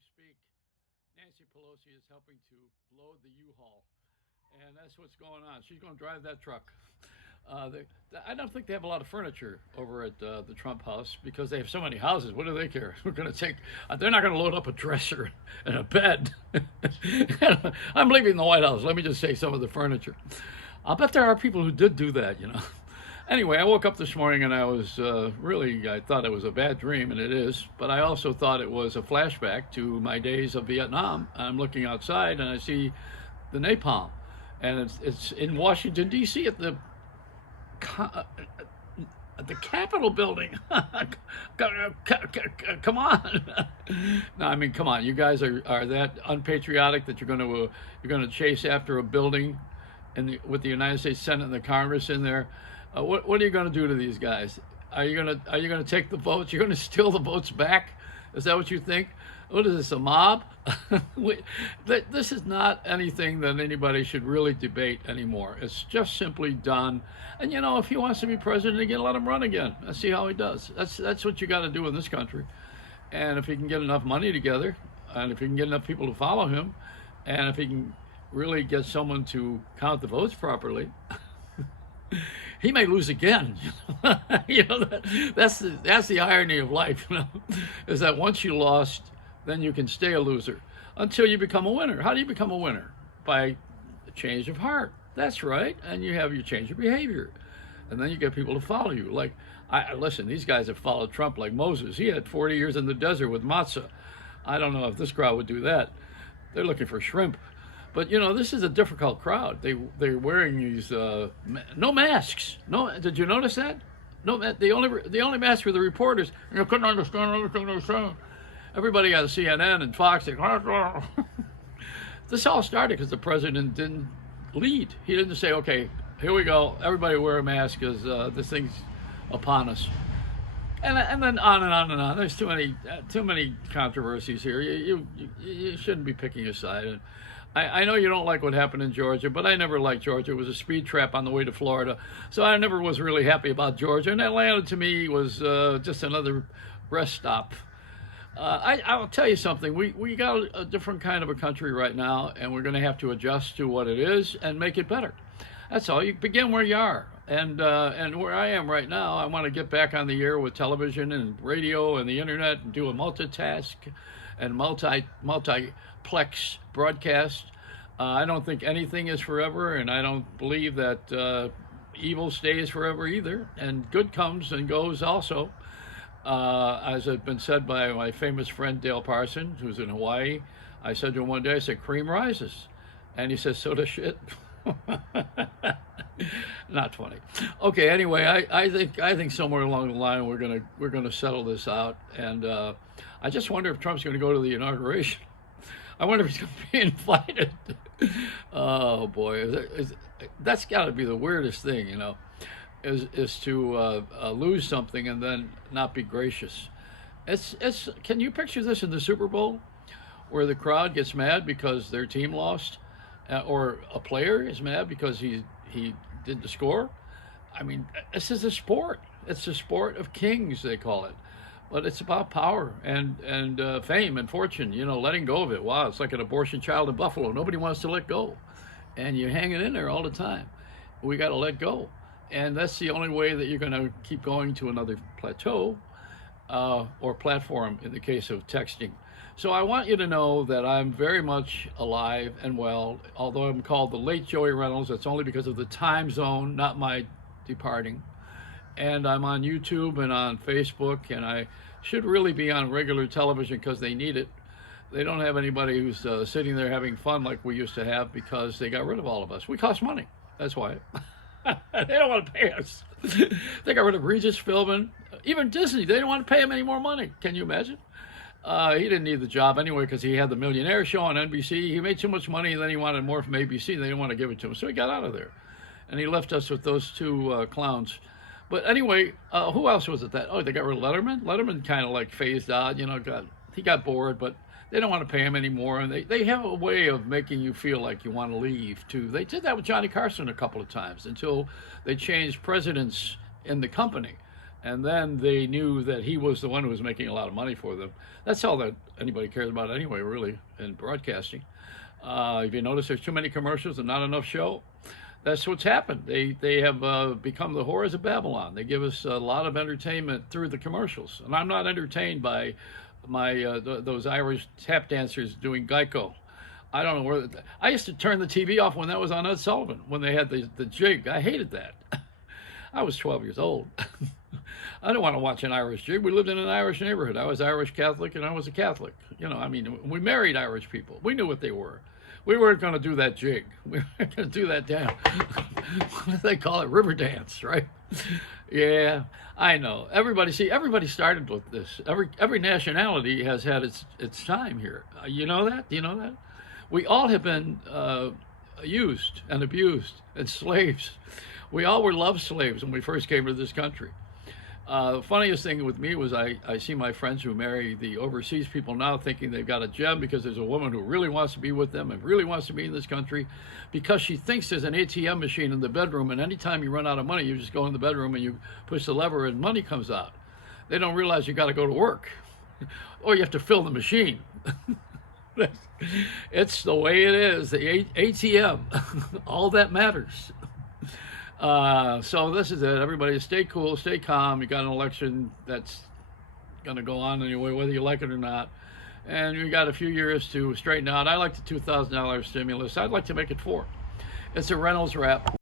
we speak, Nancy Pelosi is helping to load the U-Haul, and that's what's going on. She's going to drive that truck. I don't think they have a lot of furniture over at the Trump house because they have so many houses. What do they care? We're going to take. They're not going to load up a dresser and a bed. I'm leaving the White House. Let me just say some of the furniture. I'll bet there are people who did do that. Anyway, I woke up this morning and I was I thought it was a bad dream, and it is, but I also thought it was a flashback to my days of Vietnam. I'm looking outside and I see the napalm, and it's in Washington, D.C. at the Capitol building. Come on. No, I mean, come on. You guys are that unpatriotic that you're going to chase after a building with the United States Senate and the Congress in there. What are you going to do to these guys? Are you going to take the votes? You're going to steal the votes back? Is that what you think? What is this, a mob? This is not anything that anybody should really debate anymore. It's just simply done. And if he wants to be president again, let him run again. Let's see how he does. That's what you got to do in this country. And if he can get enough money together, and if he can get enough people to follow him, and if he can really get someone to count the votes properly, he may lose again. That's the irony of life. Is that once you lost, then you can stay a loser until you become a winner. How do you become a winner? By a change of heart. That's right. And you have your change of behavior, and then you get people to follow you. Like, listen, these guys have followed Trump like Moses. He had 40 years in the desert with matzah. I don't know if this crowd would do that. They're looking for shrimp. But this is a difficult crowd. They're wearing these no masks. No, did you notice that? No, the only mask for the reporters. Couldn't understand everything they were saying. Everybody on CNN and Fox. This all started because the president didn't lead. He didn't say, "Okay, here we go. Everybody wear a mask because this thing's upon us." And then on and on and on. There's too many controversies here. You shouldn't be picking a side. And I know you don't like what happened in Georgia, but I never liked Georgia. It was a speed trap on the way to Florida. So I never was really happy about Georgia. And Atlanta, to me, was just another rest stop. I'll tell you something. We got a different kind of a country right now, and we're going to have to adjust to what it is and make it better. That's all. You begin where you are. And where I am right now, I want to get back on the air with television and radio and the internet and do a multitask and multiplex broadcast. I don't think anything is forever, and I don't believe that evil stays forever either. And good comes and goes also. As has been said by my famous friend Dale Parson, who's in Hawaii. I said to him one day, I said, cream rises. And he says, so does shit. Not funny. Okay, anyway, I think somewhere along the line we're gonna settle this out, and I just wonder if Trump's going to go to the inauguration. I wonder if he's going to be invited. Oh boy, that's got to be the weirdest thing, is to lose something and then not be gracious. Can you picture this in the Super Bowl, where the crowd gets mad because their team lost? Or a player is mad because he did the score? I mean, this is a sport. It's a sport of kings, they call it. But it's about power and fame and fortune, letting go of it. Wow, it's like an abortion child in Buffalo. Nobody wants to let go. And you're hanging in there all the time. We got to let go. And that's the only way that you're going to keep going to another plateau or platform in the case of texting. So I want you to know that I'm very much alive and well. Although I'm called the late Joey Reynolds, that's only because of the time zone, not my departing. And I'm on YouTube and on Facebook, and I should really be on regular television because they need it. They don't have anybody who's sitting there having fun like we used to have because they got rid of all of us. We cost money. That's why. They don't want to pay us. They got rid of Regis Philbin. Even Disney, they don't want to pay him any more money. Can you imagine? He didn't need the job anyway because he had the Millionaire Show on NBC. He made too much money, and then he wanted more from ABC, and they didn't want to give it to him. So he got out of there. And he left us with those two clowns. But anyway, who else was it that? Oh, they got rid of Letterman. Letterman kind of like phased out, he got bored, but they don't want to pay him anymore. And they have a way of making you feel like you want to leave, too. They did that with Johnny Carson a couple of times until they changed presidents in the company. And then they knew that he was the one who was making a lot of money for them. That's all that anybody cares about anyway, really, in broadcasting. If you notice, there's too many commercials and not enough show. That's what's happened. They have become the whores of Babylon. They give us a lot of entertainment through the commercials, and I'm not entertained by those Irish tap dancers doing Geico. I don't know where. I used to turn the TV off when that was on Ed Sullivan, when they had the jig. I hated that. I was 12 years old. I didn't want to watch an Irish jig. We lived in an Irish neighborhood. I was Irish Catholic, and I was a Catholic. I mean, we married Irish people. We knew what they were. We weren't going to do that jig. We weren't going to do that damn, what do they call it, river dance, right? Yeah, I know. Everybody started with this. Every nationality has had its time here. You know that? Do you know that? We all have been used and abused and slaves. We all were love slaves when we first came to this country. The funniest thing with me was I see my friends who marry the overseas people now thinking they've got a gem because there's a woman who really wants to be with them and really wants to be in this country because she thinks there's an ATM machine in the bedroom, and anytime you run out of money, you just go in the bedroom and you push the lever and money comes out. They don't realize you got to go to work or you have to fill the machine. It's the way it is, the ATM. All that matters. So this is it. Everybody stay cool, stay calm. You got an election that's going to go on anyway, whether you like it or not. And you got a few years to straighten out. I like the $2,000 stimulus. I'd like to make it $4,000. It's a Reynolds wrap.